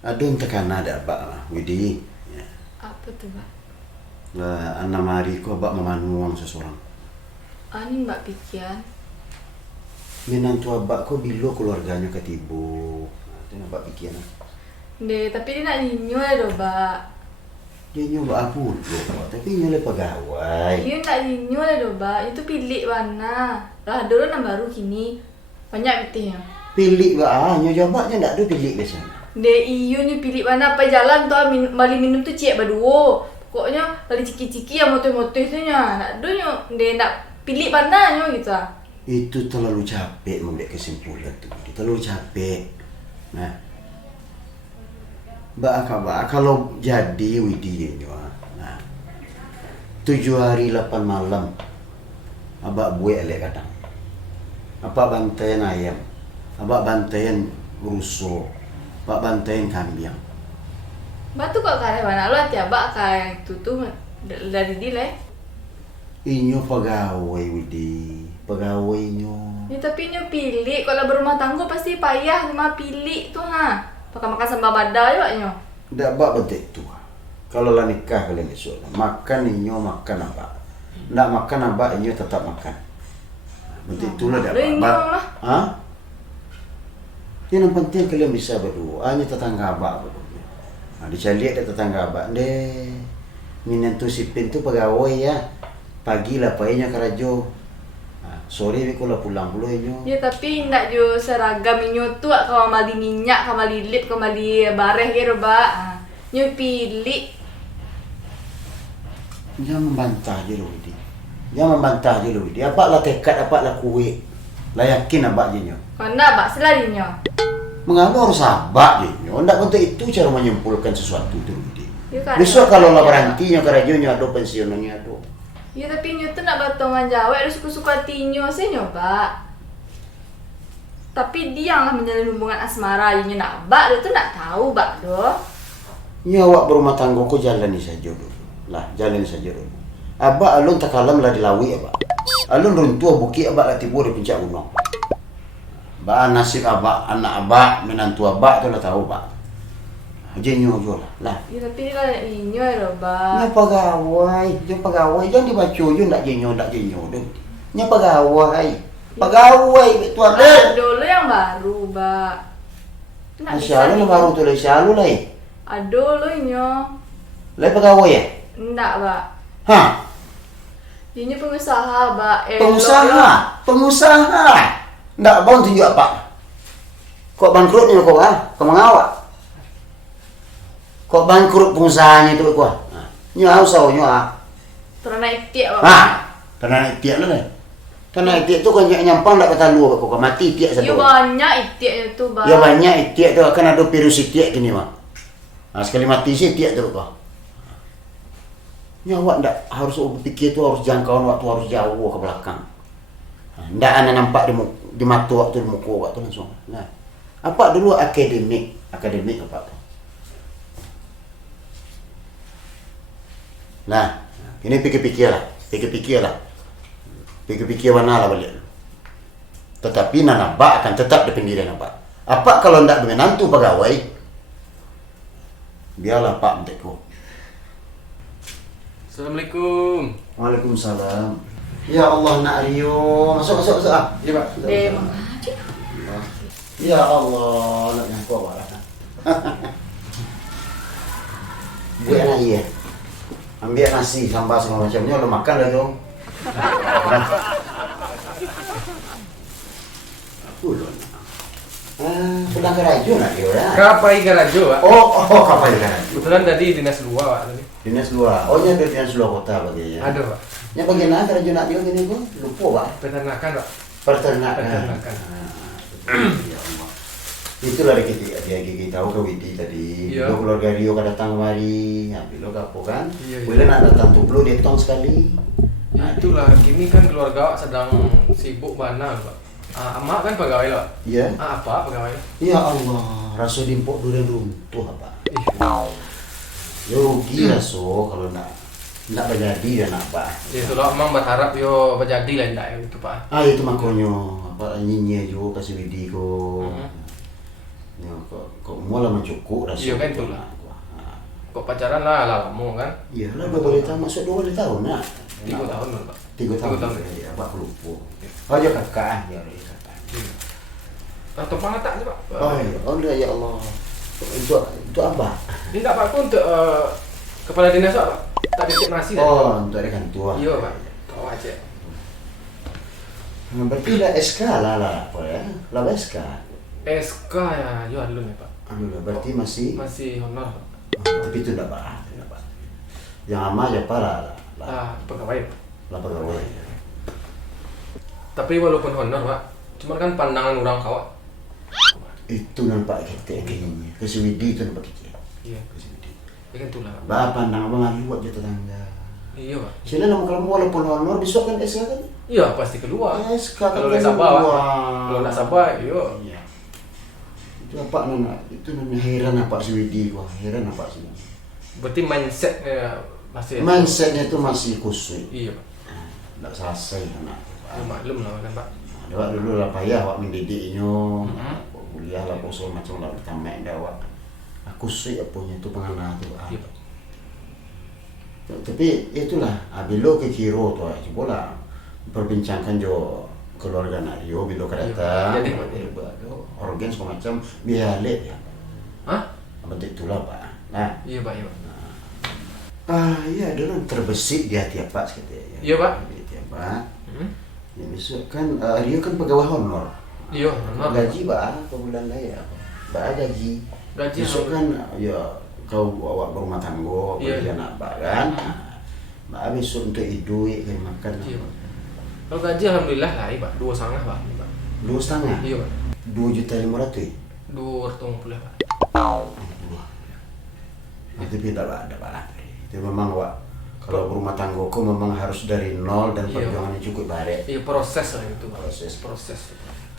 Aduh, tekan ada Pak Widi. Ya. Apa tuh, Mbak? Lah, 6 hari ko Abak memanuang seseorang. Ani Mbak pikiran. Minantu Abak ko bilo keluarganya ketibu. Itu Abak pikiran. Deh, tapi dia nak ninyo ya doh, Mbak. Dia nyoba apa dulu, tapi nyoleh pegawai. Dia nak ninyo ya doh, Mbak. Itu pilih warna. Lah dulu nak baru kini. Banyak betihnya. Pilih ba, nyojabaknya ndak ada pilih biasanya. Deh, iyo ni pilih warna apa jalan tuh balik minum tuh ciek baduo. Pokoknya balik ciki-ciki yang motif-motif tu nya. Nak dunyo, deh nak pilih warna nyo gitu ah. Itu terlalu capek membuat kesimpulan tuh. Terlalu capek. Nah, Mbak kalau jadi Widi nah 7 hari 8 malam Abak buat elek kadang. Apa bantaian ayam, Abak bantaian rusuh, Abak bantaian kambing. Mbak tuh kok karya mana lo tiap Mbak kayak itu tuh dari delay. Inyo pegawai Widi, pegawainya. Ya tapi nyo pilih kalau berumah tangga pasti payah cuma pilih tuh ha. Pakai makan sambal badai Pak nyo. Ndak Abak bentuk tu. Kalau lah nikah kalian esok, makan inyo makan Abak. Ndak makan Abak inyo tetap makan. Bentuk itulah dak Abak. Hah? Yang penting kalian bisa berdua, hanya tetangga Abak berdua. Nah, dicari ada tetangga Abak deh. Minan tu sipin tu pegawai ya. Pagi lah payahnya kerajo. Nah, sore ni kula pulang puluh inyo. Ya tapi ndak jo seragam inyo tuh kalau mali minyak, kalau mali lip, kalau mali bareh gitu Mbak. Nyo pilih. Jangan membantah je loh Widi. Jangan membantah je loh Widi. Abak lah tekad, abak lah kuih. Lah yakin abak je nyo. Karena Mbak selari nyo. Mengapa harus abak je nyo? Ndak bentuk itu cara menyimpulkan sesuatu tu Widi. Ya, kan, Besok kalau lah berhenti nyo kerajo nyo ada pensiunnya ada. Ya tapi nyo tuh nak batongan Jawa, ada suka-suka tinyo sih nyo Mbak. Tapi dia yang lah menjalin hubungan asmara, nyo nak Mbak, dia tuh nak tahu Mbak doh. Ya awak berumah tangga ko jalani saja dulu. Lah, jalani saja dulu. Abak alun takalam lah dilawi abak. Alun runtuh buki abak lah tibu di puncak gunung. Ba nasib abak, anak abak, menantu abak tu lah tahu Pak. Jenyo jo lah. Ya tapi dia kan inyo ya loh Mbak. Nya pegawai, jangan dibaca jo ndak jenyo deh. Nya pegawai. Pegawai tuan Ada dulu yang baru Mbak. Nak Syalu baru tu lah syalu lah. Ada lo inyo. Lah pegawai ya? Ndak Mbak. Hah? Ini pengusaha Mbak. Pengusaha. Ndak bang tunjuk apa? Kok bangkrutnya kok Kau mengawak? Kok bangkrut pengusahanya itu kok? Nyo usah nyo Pernah naik tiak Mbak. Pernah naik tiak lah kan? Pernah naik tiak tu kan nyampang ndak kata lu kok mati tiak satu. Ya banyak itiaknya tu Mbak. Ya banyak tiak tu akan ada virus tiak gini mah. Nah, sekali mati sih tiak tu kok. Nyawa ndak harus berpikir tu harus jangkauan waktu harus jauh ke belakang. Ndak ana nampak di mata waktu di muka waktu langsung. Nah, apa dulu akademik apa tu? Nah, ini pikir-pikir lah. Pikir mana lah balik. Tetapi Nanabak akan tetap di pinggir Nanabak. Apa kalau ndak menantu pegawai? Biarlah Pak menteku. Assalamualaikum. Waalaikumsalam. Ya Allah nak Rio. Masuk. Ya Pak. Ya Allah nak nyangkut awak. Buat lagi ya. Ambil nasi sambal segala macamnya udah makan dah tu. Sedang kerajo nak dia dah. Kapai Garajo, Pak. Oh, kapal kerajo. Kebetulan tadi dinas luar, Pak. Tadi. Dinas luar. Oh, nya dinas luar kota bagi ya. Ada, Pak. Nya bagian mana kerajo nak dia gini pun lupa Pak. Peternakan, Pak. Peternakan. Ya Allah. Itulah dia gigi tahu ke Widi tadi. Iya. Lo keluarga Rio kan datang kemari. Ya, bilo kapo kan. Iya. Bila nak datang tu belum dia tong sekali. Ya, itulah, kini kan keluarga sedang sibuk mana, Pak. Emak kan pegawai, Pak. Iya. Apa pegawai? Ya Allah, rasa dimpok durian runtuh apa? Ih, Ya rugi raso kalau nak berjadi dan apa? ya itulah emang berharap yo berjadi lah ndak itu, Pak. Itu makanya apa nyinyir juga kasih Widi ko. Ya, kok umur lama cukup rasa. Iya kan, itu itulah. lah. Kok pacaran lah lama kan? Iya lah 2 tahun masuk 2 tahun nak. 3 tahun lah Pak. 3 tahun. 3 tahun. Ya, Pak lupa. Oh ya kakak ya kakak. Atau apa tak sih Pak? Oh ya Allah ya Allah. Itu apa? Ini tak Pak, aku untuk kepala dinas Pak. Tak titip nasi dah. Oh untuk rekan tua. Iya Pak. Tahu aja. Nah, berarti lah SK lah apa ya? Lah SK. SK ya, yo dulu nih Pak. Berarti masih honor Pak. tapi itu tidak apa. Yang ama aja parah lah. Pegawai Pak. Lah pegawai. Tapi walaupun honor Pak, cuman kan pandangan orang kawak. Itu nampak kita kayaknya. Kesuwidi itu nampak kita. Iya. Kesuwidi. Ya kan itulah Pak. Bah pandang abang luat je tetangga. Iya Pak. Sila nama kalau walaupun honor besok kan SK kan? Iya pasti keluar. SK kan Kalau nggak sabar Pak. Kalau nggak sabar, iya. Iya. Itu apa nana? Itu nana heran apa Suwidi gua. Heran apa sih? Berarti mindsetnya masih. Mindsetnya itu masih kusui. Iya Pak. Nggak selesai anak. Ya, maklum lah kan Pak. Awak dulu lah payah awak mendidiknya, kuliah lah kosong macam lah tamat dah awak. Aku sih punya itu pengalaman tu. Iya Pak. Tapi itulah, bila ke Kiro tu, coba lah perbincangkan jo keluarga Nario bila ke datang. Jadi organ semua macam bialik ya. Hah? Bentuk itulah Pak. Nah, Iya Pak, iya Pak. iya dulu terbesit di hati apa sekali. Iya, Pak. Di hati apa? Ya besok kan Rio kan pegawai honor. Iya, honor. Gaji Pak, per bulan lah ya. Pak gaji. Gaji Besok kan ya kau awak berumah tangga, Iya. beli anak Pak kan. Pak besok untuk duit kan makan. Iya Pak. Kalau gaji alhamdulillah lah, Pak. 2,5 Pak. 2,5. Iya Pak. 2.500.000. 250 Pak. Itu tidak ada Pak. Itu memang Pak. Kalau berumah tangga kau memang harus dari nol dan Iya. perjuangannya cukup barek. Iya proses lah itu Pak. Proses.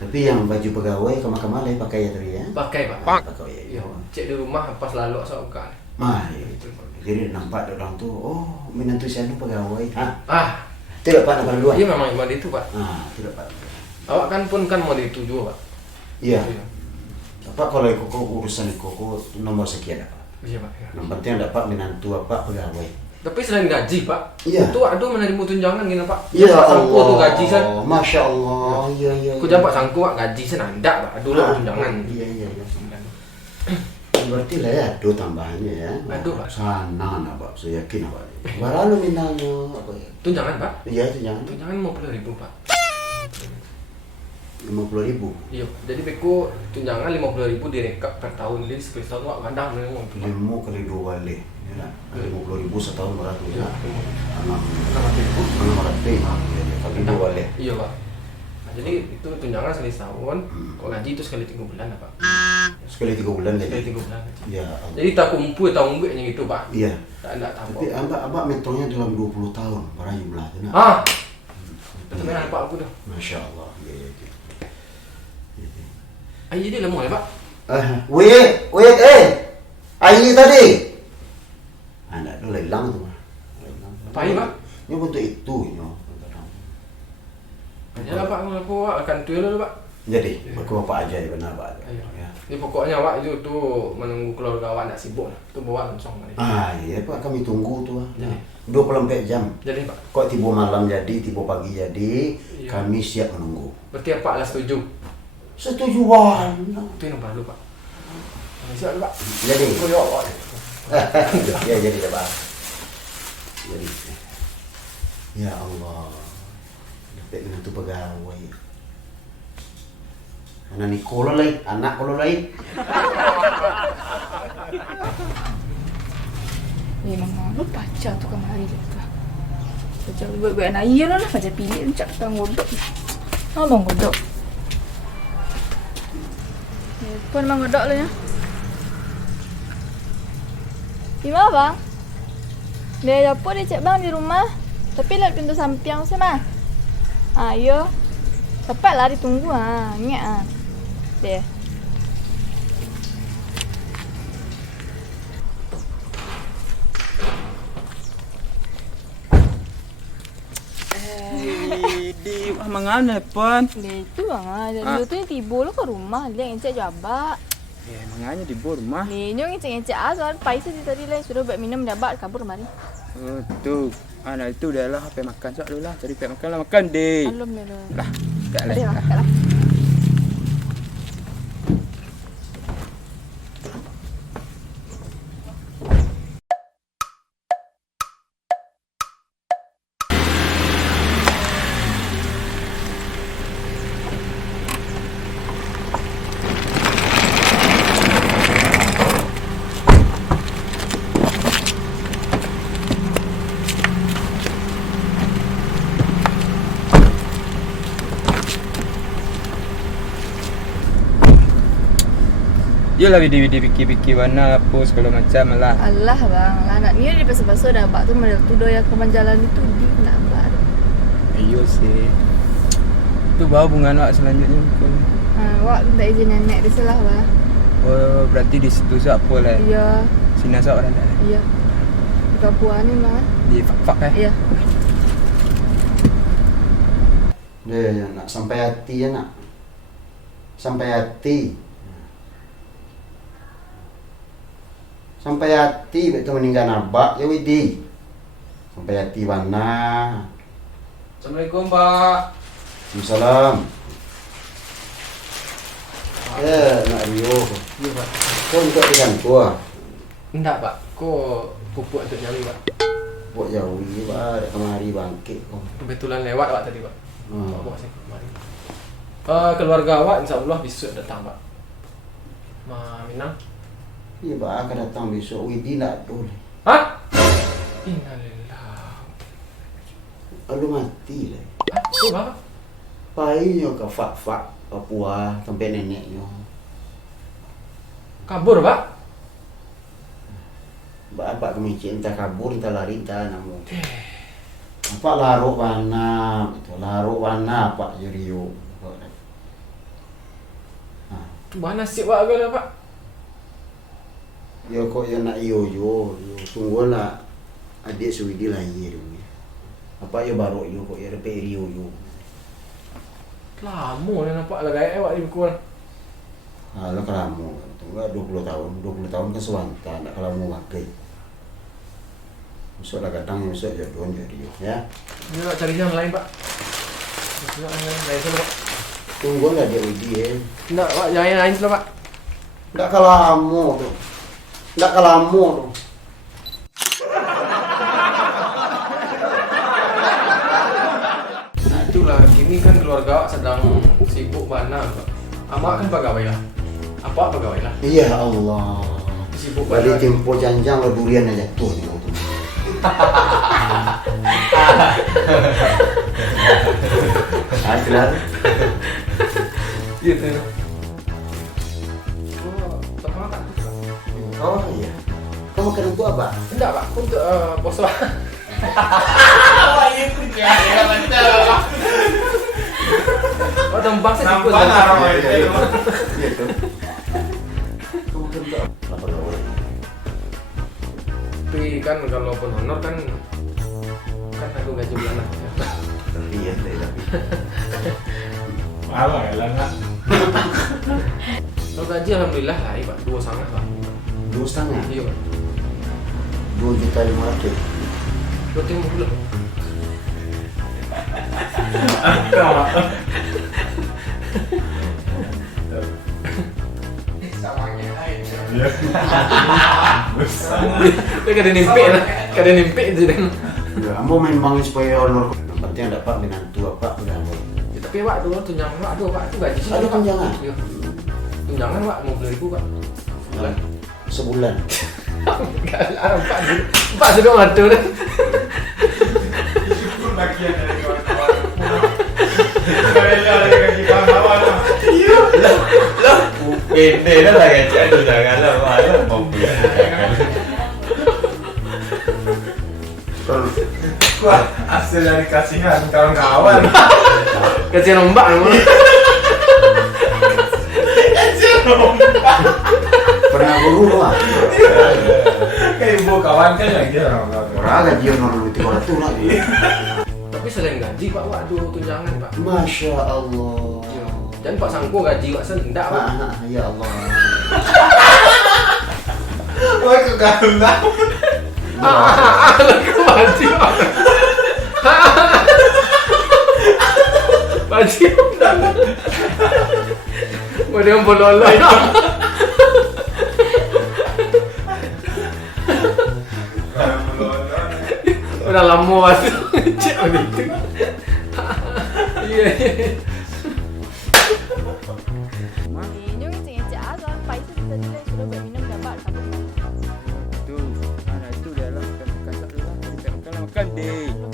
Tapi yang baju pegawai kemana-kemana pakai ya tadi ya? Pakai Pak. Pakai ya. Iya. Cek di rumah pas lalu asal buka. Mari. Jadi nampak ada orang tu, oh menantu saya tu pegawai. Ah, Tidak Pak, nomor 2. iya memang itu Pak. Tidak Pak. Awak kan pun kan mau itu juga Pak. Iya. Pak kalau koko urusan koko nomor sekian Pak. Iya Pak. Iya. Yang penting dapat menantu apa pegawai. Tapi selain gaji Pak, Iya. itu ada menerima tunjangan gini Pak. Ya Sangku Allah. tuh gaji kan. Masya Allah. Iya. Aku jampak sangku Pak gaji senanda Pak. Dulu tunjangan. Iya. Berarti lah ya, ada tambahannya ya. Ada, Pak. Sana Pak, saya yakin Pak. Baru mintanya apa ya? Tunjangan Pak. Iya itu jangan. Tunjangan 50.000 Pak. 50.000. Iya, jadi Beko tunjangan 50.000 direkap per tahun. Jadi sekali tahun Pak kadang memang 5 kali 2 kali. Ya, 50.000 setahun berapa ya? 600.000. 600. Kali 2 kali. Iya Pak. Nah, jadi itu tunjangan sekali setahun. Kalau gaji itu sekali 3 bulan lah Pak. Sekali 3 bulan Sekali lagi. 3 bulan gaji. Ya. Jadi tak kumpul tak ungguknya gitu Pak. Iya. Tak tambah. Tapi abang mentongnya dalam 20 tahun para jumlah itu nak. Ah. Tapi nampak aku dah. Masya Allah. Ya. Ayi dia lemah ya Pak. Wait, air tadi. Anak tu lelang tu mah. Apa air, Pak? Ini untuk itu nyo. Jangan Pak aku akan tuil dulu Pak. Jadi, aku apa aja ya benar Pak. Ayo. Ya. Jadi pokoknya Pak itu tuh menunggu keluarga awak nak sibuk lah. Tu bawa langsung kali. Iya Pak, kami tunggu tu. Jadi. 24 jam. Jadi Pak. Kok tiba malam jadi, tiba pagi jadi, Iya. kami siap menunggu. Berarti Pak lah setuju. Setujuan. Itu yang baru Pak. Siap Pak. Jadi. Koyo Pak. Ya jadi ya Pak. Jadi. Ya Allah. Dapat menantu pegawai. Anak ni kolon lain, anak kolon lain. Memang lu pacar tu kemari je tu. Pacar buat anak iya lah pacar pilih cak tang godok. Abang godok. Pun mang godok lu nya. Gimana bang? Dia dapur dia cek bang di rumah. Tapi lewat pintu samping sama. Ayo. Cepatlah ditunggu ingat Deh. Di mangan pun. Dia itu bang, dia dulu tu tiba lu ke rumah dia yang cek jabak. Makanya di rumah. Ni nyong ngecek-ngecek soal paisa di tadi lah suruh buat minum dapat kabur mari. Oh, tu. Anak itu dah lah apa makan sok dulu lah. Cari apa makan lah makan deh. Belum dah. Lah, kat lah. Ada makan lah. Yalah video-video fikir-fikir warna apa segala macam lah. Alah bang, lah nak ni dia pasal-pasal dah bak tu model tu doya ke jalan itu di nak buat. Iyo sih. Tu bawa bunga awak selanjutnya pun. Wak minta izin nenek dia salah bah. Oh, berarti di situ siapa lah? Ya, Sini asal orang dah. iya. Di Papua ni mah. Di fak-fak Iya. Dia nak sampai hati ya nak. Sampai hati. Sampai hati betul meninggal nabak ya Widi. Sampai hati mana? Assalamualaikum Pak. Waalaikumsalam. Ya nak Rio. Iya Pak. Kau untuk di kantor. Enggak Pak. Kok pupuk untuk nyami Pak. Buat jauh ni Pak, kemari bangkit kau. Kebetulan lewat Pak tadi Pak. Hmm. Bawa saya kemari. Keluarga awak insya-Allah besok datang Pak. Minang. Iya Pak akan datang besok. Widi nak dulu. Hah? Innalillah. Lu mati lah. Tu Pak. Painya ke fak-fak Papua sampai neneknya. Kabur Pak. Bapak kemicin entah kabur entah lari entah namu. Apa laruk warna, itu laruk warna Pak Yurio. Tu mana nasib Pak agak Pak. Ya kok ya nak yo tunggu lah adik Suwidi lahir. Apa ya baru yo kok ya repek Rio yo. Lama dah nampak lah gaya awak di pukul. Lah kelamu. Tunggu 20 tahun ke swanta nak kelamu pakai. Besok lah kadang besok jodoh Rio ya. Dia nak cari yang lain Pak. Nak yang lain saja Pak. Tunggu lah dia Widi ya. Enggak Pak, yang lain saja Pak. Ndak kelamu tuh. Ndak kelamu tuh. Nah itulah, kini kan keluarga awak sedang sibuk mana Pak. Amak kan pegawai lah. Apa pegawai lah. Iya Allah. Sibuk Balik banget. tempo janjang lah durian aja jatuh di bawah tuh. Akhirat. Gitu. Oh, sama tak tu Pak. Oh iya. Kamu makan untuk apa? Enggak Pak, untuk bos Pak. Oh, tembak saya ikut. Iya tuh. Kamu makan untuk apa? Lapar kau. Tapi kan kalaupun honor kan aku gaji bulanan. Tapi ya tapi. Malah ya lah. Kalau gaji alhamdulillah lah, Pak. 2,5 Pak. 2,5. Iya Pak. 2.500.000. 2,5 bulan. Tapi kada nimpi lah, kada nimpi je kan. Ya, ambo main bangin supaya honor. Yang penting ada Pak menantu apa udah ambo. Ya, tapi Pak tuh tunjangan Pak tuh Pak, itu gaji sih. Ada tunjangan? Iya. Tunjangan Pak 50.000 Pak. Bulan. Sebulan. Pak sudah mati dah. Syukur bagian dari kawan-kawan. Dari gaji kawan-kawan. Iya. Lah, pede dah lah gaji ada jangan lah malah mobil. Wah, hasil dari kasihan kawan-kawan. Kasihan ombak namanya. Pernah guru lah. Kayak ibu kawan kan yang dia orang. Orang gaji honor lu 300 lah. Tapi selain gaji Pak, waduh tunjangan Pak. Masya Allah. Jangan Pak sangko gaji Pak sendak Pak. Ya Allah. Wah, kegaduhan. Pancing. Pancing. Mau dia bololai. Udah lama masuk. Cek begitu. Iya. Ini yang ngecek aja. Paisa kita dia sudah berminum dapat satu. Itu, itu dah lah. Sampai makan tak dulu lah. Sampai makan lah makan deh.